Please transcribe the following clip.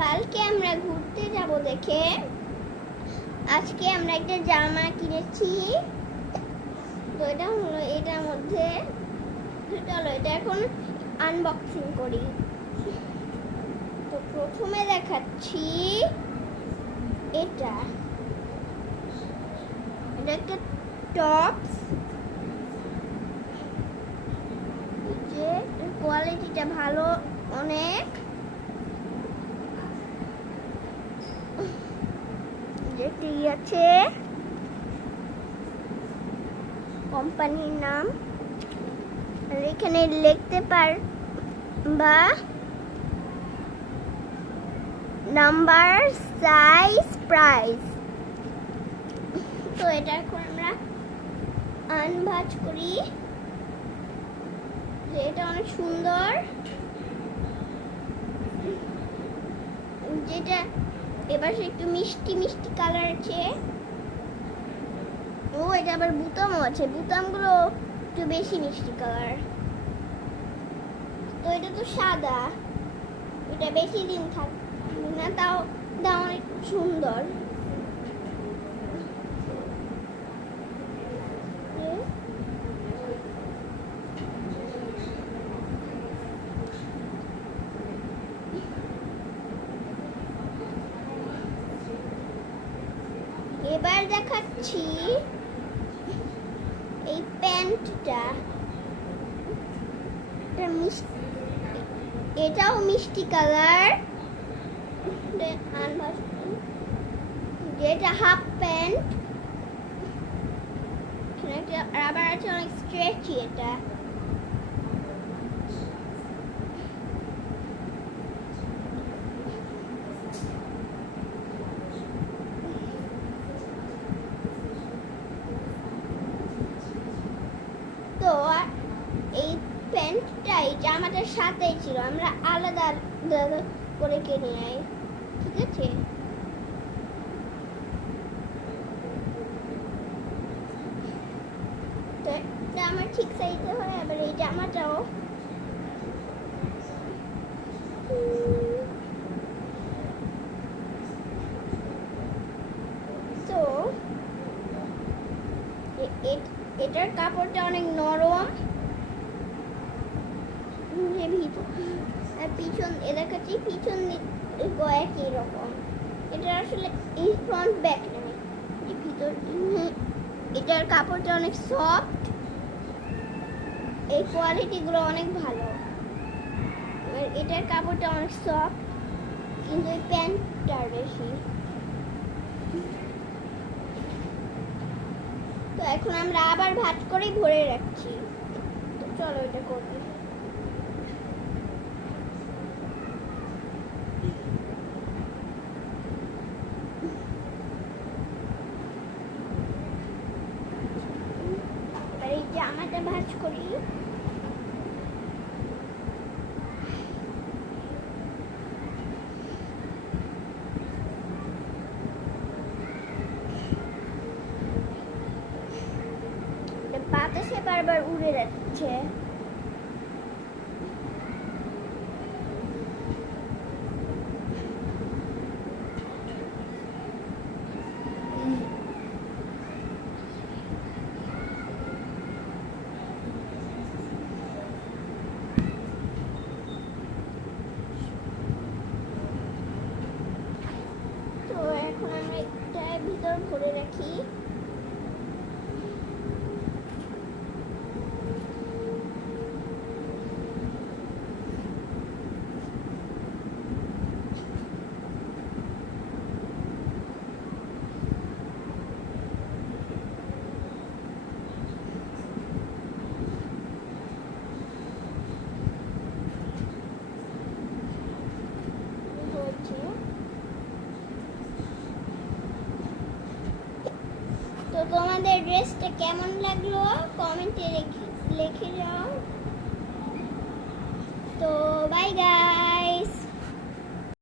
কালকে আমরা ঘুরতে যাব দেখে আজকে আমরা একটা জামা কিনেছি। তো এটা হলো এটার মধ্যে, চলো এটা এখন আনবক্সিং করি। তো প্রথমে দেখাচ্ছি এটা একটা টপস, যে কোয়ালিটিটা ভালো অনেক। যেটি আছে কোম্পানির নাম, আর এখানে লিখতে পারবা নাম্বার, সাইজ, প্রাইস। তো এটা এখন আমরা আনভাজ করি। যে এটা অনেক সুন্দর, যেটা এবার একটু মিষ্টি মিষ্টি কালার আছে। ও এটা আবার বুতামও আছে, বুতামগুলো একটু বেশি মিষ্টি কালার। তো এটা তো সাদা, এটা বেশি দিন থাকবে না, তাও অনেক সুন্দর। এবার দেখাচ্ছি এই প্যান্টটা, এটাও মিষ্টি কালার। যেটা হাফ প্যান্ট, রাবার আছে, অনেক স্ট্রেচি এটা। তো এই প্যান্টটা এই জামাটার সাথেই ছিল, আমরা আলাদা করে কিনে আই, ঠিক আছে? তো এটা আমার ঠিক সাইজে হয়। আবার এই জামাটাও তো এটার কাপড়টা অনেক নরম, যে ভিতর আর পিছন দেখাচ্ছি, পিছন একই রকম। এটা আসলে এই ফ্রন্ট ব্যাক নয়, এই ভিতর। এটার কাপড়টা অনেক সফট, এই কোয়ালিটিগুলো অনেক ভালো। এটার কাপড়টা অনেক সফট, কিন্তু এই প্যান্টটা বেশি। তো এখন আমরা আবার ভাঁজ করে ভরে রাখছি। তো চলো এটা করি। এবার এই জামাটা ভাঁজ করি। বাতাসে বারবার উড়ে যাচ্ছে। তো এখন আমরা এটার ভিতর ভরে রাখি। তো তোমাদের ড্রেসটা কেমন লাগলো কমেন্টে লিখে যাও। তো বাই গাইস।